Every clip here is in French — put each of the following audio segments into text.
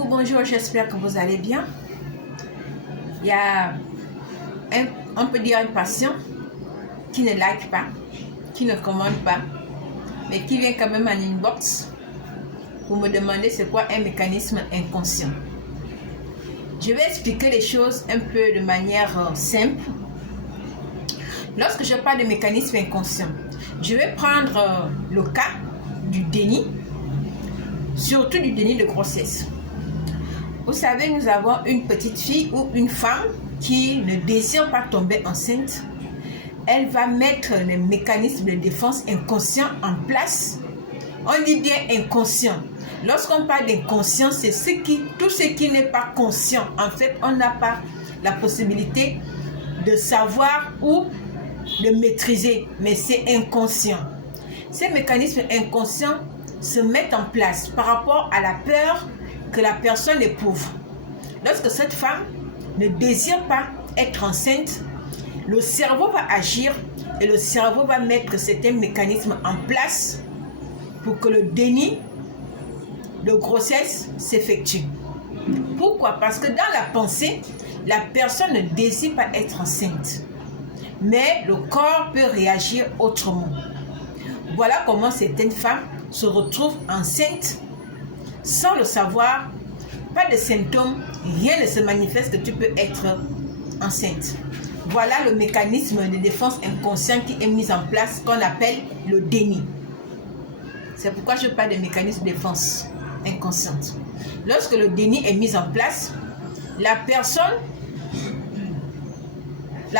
Coucou, bonjour, j'espère que vous allez bien. Il y a, on peut dire, un patient qui ne like pas, qui ne commande pas, mais qui vient quand même en inbox pour me demander c'est quoi un mécanisme inconscient. Je vais expliquer les choses un peu de manière simple. Lorsque je parle de mécanisme inconscient, je vais prendre le cas du déni, surtout du déni de grossesse. Vous savez, nous avons une petite fille ou une femme qui ne désire pas tomber enceinte. Elle va mettre les mécanismes de défense inconscients en place. On dit bien inconscient. Lorsqu'on parle d'inconscient, c'est tout ce qui n'est pas conscient. En fait, on n'a pas la possibilité de savoir ou de maîtriser, mais c'est inconscient. Ces mécanismes inconscients se mettent en place par rapport à la peur que la personne éprouve. Lorsque cette femme ne désire pas être enceinte, le cerveau va agir et le cerveau va mettre certains mécanismes en place pour que le déni de grossesse s'effectue. Pourquoi? Parce que dans la pensée, la personne ne désire pas être enceinte, mais le corps peut réagir autrement. Voilà comment certaines femmes se retrouvent enceintes sans le savoir, pas de symptômes, rien ne se manifeste que tu peux être enceinte. Voilà le mécanisme de défense inconscient qui est mis en place, qu'on appelle le déni. C'est pourquoi je parle de mécanisme de défense inconsciente. Lorsque le déni est mis en place, la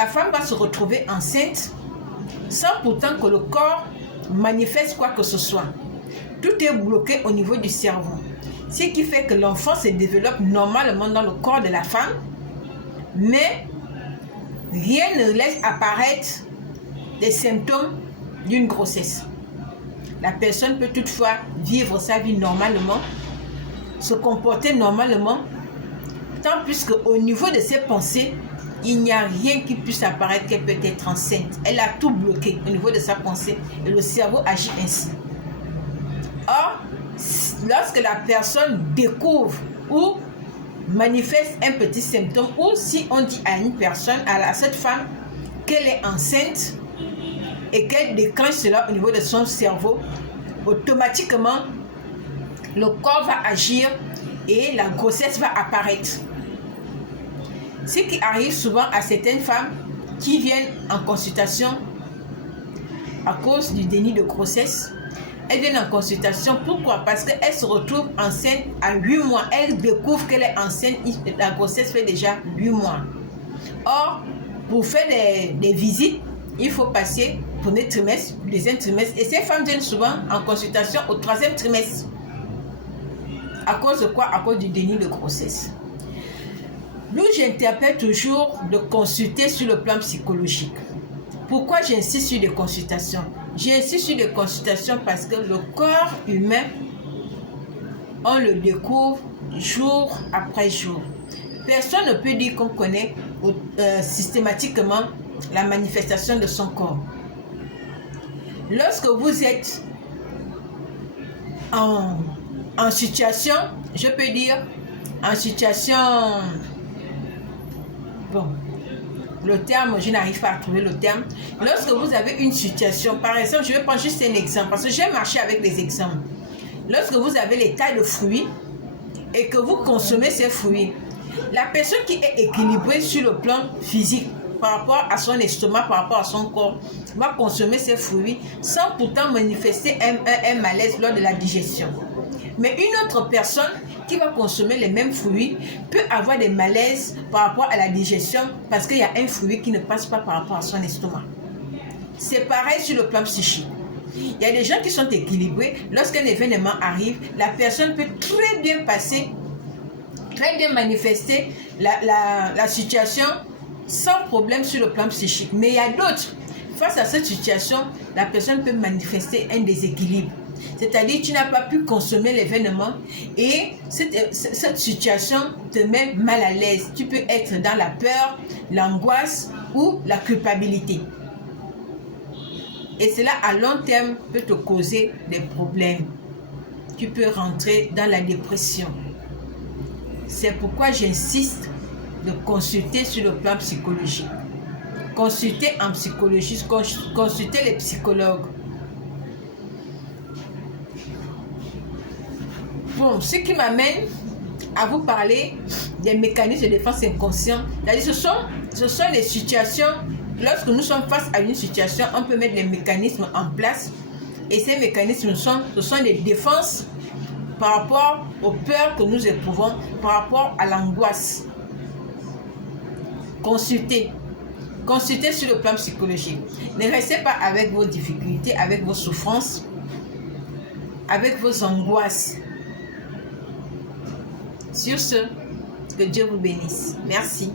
femme va se retrouver enceinte sans pourtant que le corps manifeste quoi que ce soit. Tout est bloqué au niveau du cerveau. Ce qui fait que l'enfant se développe normalement dans le corps de la femme, mais rien ne laisse apparaître des symptômes d'une grossesse. La personne peut toutefois vivre sa vie normalement, se comporter normalement, tant plus qu'au niveau de ses pensées, il n'y a rien qui puisse apparaître qu'elle peut être enceinte. Elle a tout bloqué au niveau de sa pensée et le cerveau agit ainsi. Or, lorsque la personne découvre ou manifeste un petit symptôme, ou si on dit à une personne, à cette femme, qu'elle est enceinte et qu'elle déclenche cela au niveau de son cerveau, automatiquement, le corps va agir et la grossesse va apparaître. Ce qui arrive souvent à certaines femmes qui viennent en consultation à cause du déni de grossesse. Elles viennent en consultation. Pourquoi? Parce qu'elles se retrouvent enceintes à 8 mois. Elles découvrent qu'elle est enceinte. La grossesse fait déjà 8 mois. Or, pour faire des visites, il faut passer premier trimestre, deuxième trimestre. Et ces femmes viennent souvent en consultation au 3e trimestre. À cause de quoi? À cause du déni de grossesse. Nous, j'interpelle toujours de consulter sur le plan psychologique. Pourquoi j'insiste sur des consultations? J'insiste sur des consultations parce que le corps humain, on le découvre jour après jour. Personne ne peut dire qu'on connaît systématiquement la manifestation de son corps. Lorsque vous êtes en situation, je peux dire, en situation... Bon, le terme, je n'arrive pas à trouver le terme. Lorsque vous avez une situation, par exemple, je vais prendre juste un exemple, parce que j'ai marché avec des exemples. Lorsque vous avez les tailles de fruits et que vous consommez ces fruits, la personne qui est équilibrée sur le plan physique, par rapport à son estomac, par rapport à son corps, va consommer ces fruits sans pourtant manifester un malaise lors de la digestion. Mais une autre personne qui va consommer les mêmes fruits peut avoir des malaises par rapport à la digestion parce qu'il y a un fruit qui ne passe pas par rapport à son estomac. C'est pareil sur le plan psychique. Il y a des gens qui sont équilibrés. Lorsqu'un événement arrive, la personne peut très bien passer, très bien manifester la situation sans problème sur le plan psychique. Mais il y a d'autres. Face à cette situation, la personne peut manifester un déséquilibre. C'est-à-dire, tu n'as pas pu consommer l'événement et cette situation te met mal à l'aise. Tu peux être dans la peur, l'angoisse ou la culpabilité. Et cela, à long terme, peut te causer des problèmes. Tu peux rentrer dans la dépression. C'est pourquoi j'insiste de consulter sur le plan psychologique. Consulter en psychologie, consulter les psychologues. Bon, ce qui m'amène à vous parler des mécanismes de défense inconscient. C'est-à-dire, ce sont les situations, lorsque nous sommes face à une situation, on peut mettre des mécanismes en place. Et ces mécanismes ce sont des défenses par rapport aux peurs que nous éprouvons, par rapport à l'angoisse. Consultez sur le plan psychologique. Ne restez pas avec vos difficultés, avec vos souffrances, avec vos angoisses. Sur ce, que Dieu vous bénisse. Merci.